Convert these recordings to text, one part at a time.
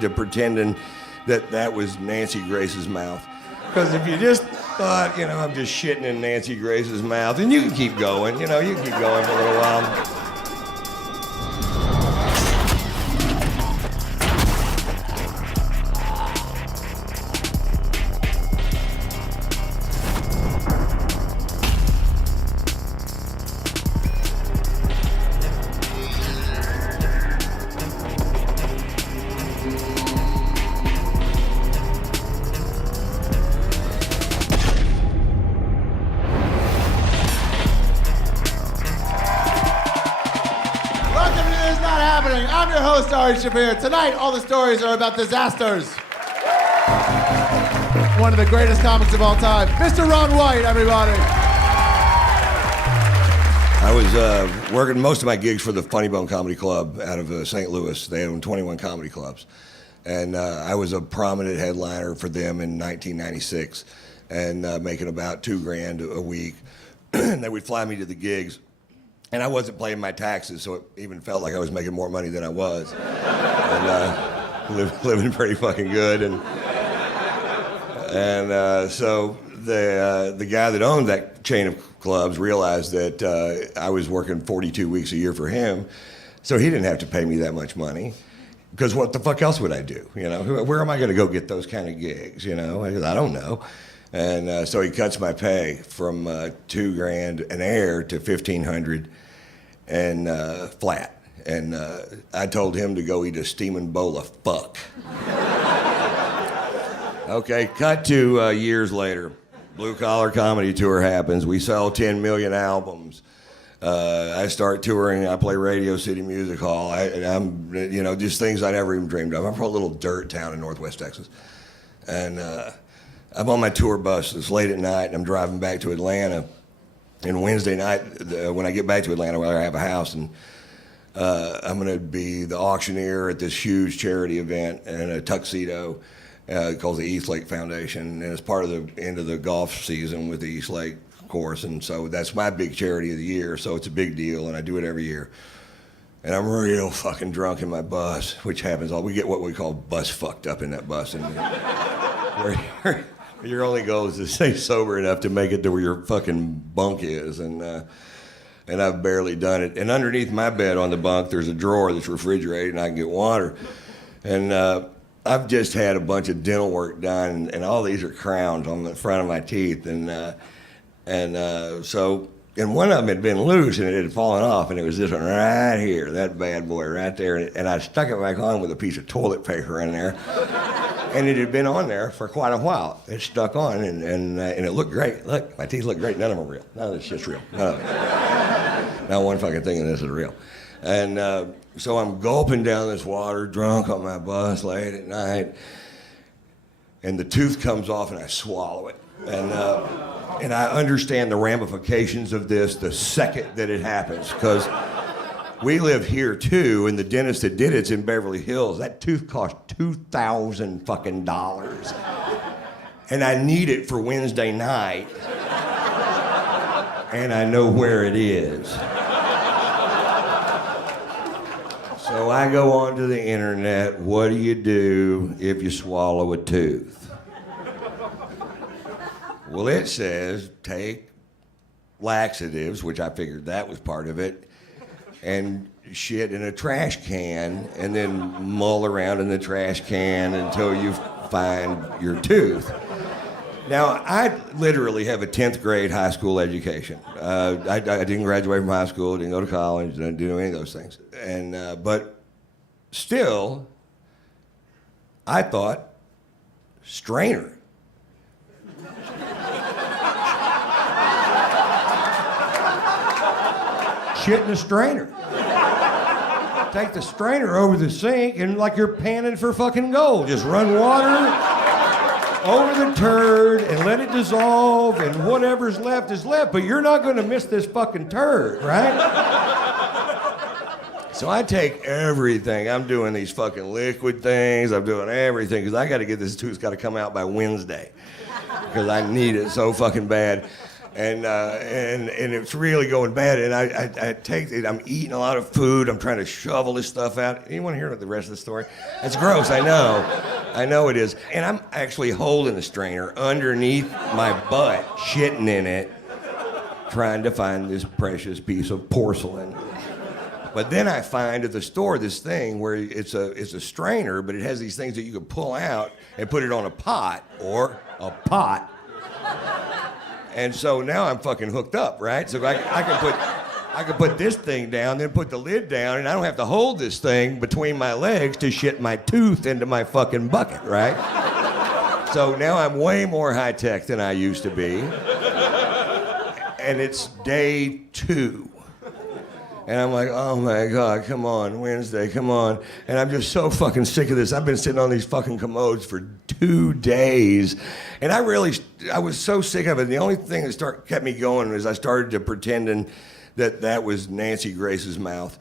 to pretending that was Nancy Grace's mouth. Because if you just thought, I'm just shitting in Nancy Grace's mouth, and you can keep going, you can keep going for a little while. Tonight, all the stories are about disasters. One of the greatest comics of all time, Mr. Ron White, everybody. I was working most of my gigs for the Funny Bone Comedy Club out of St. Louis. They own 21 comedy clubs. And I was a prominent headliner for them in 1996 and making about $2,000 a week. They would fly me to the gigs. And I wasn't paying my taxes, so it even felt like I was making more money than I was. And living pretty fucking good. And so the guy that owned that chain of clubs realized that I was working 42 weeks a year for him, so he didn't have to pay me that much money. Because what the fuck else would I do? Where am I going to go get those kind of gigs? I don't know. And so he cuts my pay from $2,000 an air to $1,500 and flat. And I told him to go eat a steaming bowl of fuck. Okay, cut to years later. Blue Collar Comedy Tour happens. We sell 10 million albums. I start touring. I play Radio City Music Hall. I'm just things I never even dreamed of. I'm from a little dirt town in Northwest Texas. And I'm on my tour bus. It's late at night, and I'm driving back to Atlanta. And Wednesday night, when I get back to Atlanta, where I have a house, and I'm going to be the auctioneer at this huge charity event in a tuxedo called the East Lake Foundation. And it's part of the end of the golf season with the East Lake course. And so that's my big charity of the year. So it's a big deal, and I do it every year. And I'm real fucking drunk in my bus, which happens we get what we call bus fucked up in that bus. And your only goal is to stay sober enough to make it to where your fucking bunk is, and I've barely done it. And underneath my bed on the bunk, there's a drawer that's refrigerated, and I can get water. And I've just had a bunch of dental work done, and all these are crowns on the front of my teeth, and one of them had been loose, and it had fallen off, and it was this one right here, that bad boy right there, and I stuck it back on with a piece of toilet paper in there. And it had been on there for quite a while. It stuck on, and it looked great. Look, my teeth look great. None of them are real. None of this shit's real. None of it. Not one fucking thing of this is real. And so I'm gulping down this water, drunk on my bus late at night, and the tooth comes off, and I swallow it. And I understand the ramifications of this the second that it happens, because we live here too, and the dentist that did it's in Beverly Hills. That tooth cost $2,000 fucking dollars, and I need it for Wednesday night, and I know where it is. So I go onto the internet. What do you do if you swallow a tooth? Well, it says take laxatives, which I figured that was part of it, and shit in a trash can, and then mull around in the trash can until you find your tooth. Now, I literally have a 10th grade high school education. I didn't graduate from high school, didn't go to college, didn't do any of those things. But still, I thought, strainer. Shit in a strainer. Take the strainer over the sink, and like you're panning for fucking gold. Just run water over the turd and let it dissolve, and whatever's left is left, but you're not going to miss this fucking turd, right? So I take everything. I'm doing these fucking liquid things. I'm doing everything, because I got to get this tooth. It's got to come out by Wednesday, because I need it so fucking bad. And it's really going bad. And I take it. I'm eating a lot of food. I'm trying to shovel this stuff out. Anyone hear the rest of the story? It's gross. I know it is. And I'm actually holding a strainer underneath my butt, shitting in it, trying to find this precious piece of porcelain. But then I find at the store this thing where it's a strainer, but it has these things that you can pull out and put it on a pot or a pot. And so now I'm fucking hooked up, right? So I can put this thing down, then put the lid down, and I don't have to hold this thing between my legs to shit my tooth into my fucking bucket, right? So now I'm way more high tech than I used to be. And it's day 2. And I'm like, oh my God, come on, Wednesday, come on. And I'm just so fucking sick of this. I've been sitting on these fucking commodes for 2 days. And I was so sick of it. The only thing that kept me going was I started to pretending that was Nancy Grace's mouth.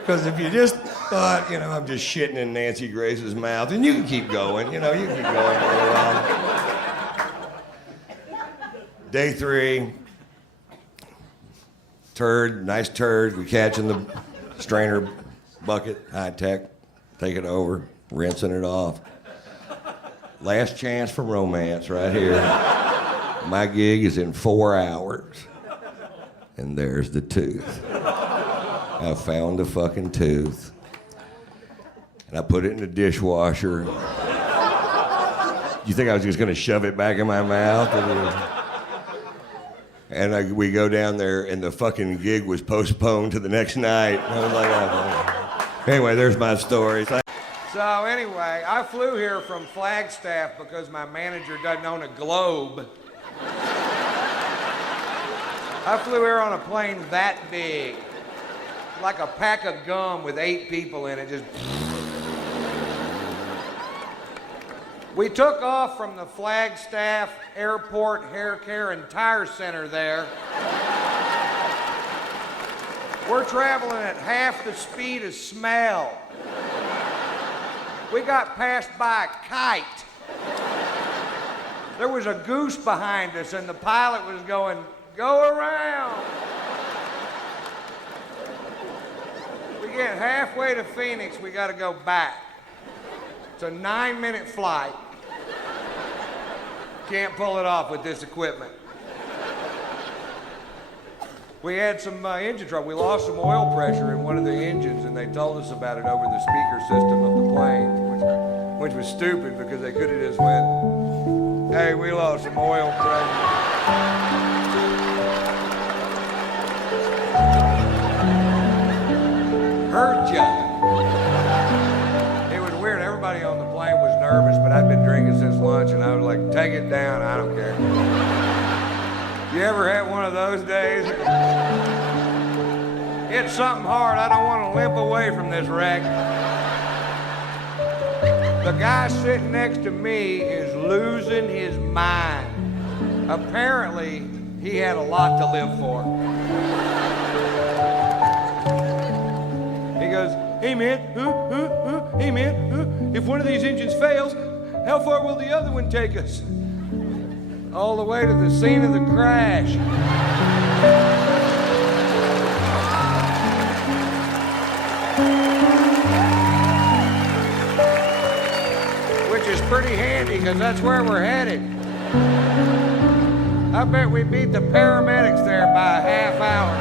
Because if you just thought, I'm just shitting in Nancy Grace's mouth, and you can keep going, you can keep going for a while. Day 3, nice turd. We catch in the strainer bucket, high tech, take it over, rinsing it off. Last chance for romance right here. My gig is in 4 hours. And there's the tooth. I found the fucking tooth. And I put it in the dishwasher. You think I was just gonna shove it back in my mouth? And we go down there, and the fucking gig was postponed to the next night. I was like, oh. Anyway, there's my story. So anyway, I flew here from Flagstaff because my manager doesn't own a globe. I flew here on a plane that big, like a pack of gum with 8 people in it, just... We took off from the Flagstaff Airport Hair Care and Tire Center there. We're traveling at half the speed of smell. We got passed by a kite. There was a goose behind us, and the pilot was going, "Go around." We get halfway to Phoenix, we gotta go back. It's a 9-minute flight. Can't pull it off with this equipment. We had some engine trouble. We lost some oil pressure in one of the engines, and they told us about it over the speaker system of the plane, which was stupid because they could have just went, "Hey, we lost some oil pressure." Heard ya. It was weird. Everybody on the plane was nervous, but I'd been drinking since lunch, and I was like, "Take it down, I don't care." You ever had one of those days? It's something hard. I don't want to limp away from this wreck. The guy sitting next to me is losing his mind. Apparently, he had a lot to live for. He goes, "Hey man, hey man, if one of these engines fails, how far will the other one take us?" All the way to the scene of the crash. Which is pretty handy, because that's where we're headed. I bet we beat the paramedics there by a half hour.